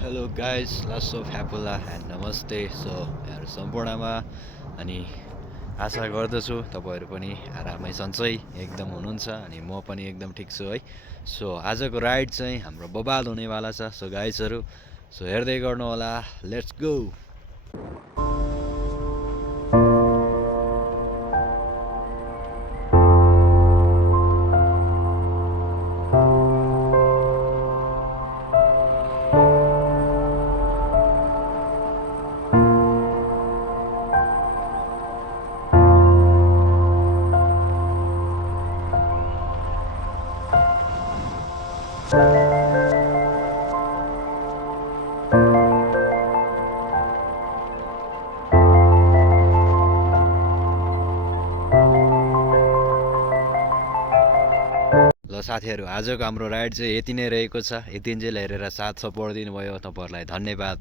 Hello guys, last of ह्यापुला and नमस्ते। So यहाँहरू सम्पूर्णमा अनि आशा गर्दछु तपाईँहरू पनि आरामै सन्चै एकदम हुनुहुन्छ अनि म पनि एकदम ठिक छु है। सो आजको राइड चाहिँ हाम्रो बबाल हुनेवाला छ। सो गाइजहरू, सो हेर्दै गर्नु होला। Let's go. ल साथीहरू, आजको हाम्रो राइड चाहिँ यति नै रहेको छ। यतिन्जेल हेरेर साथ सपोर्ट दिनुभयो, तपाईँहरूलाई धन्यवाद।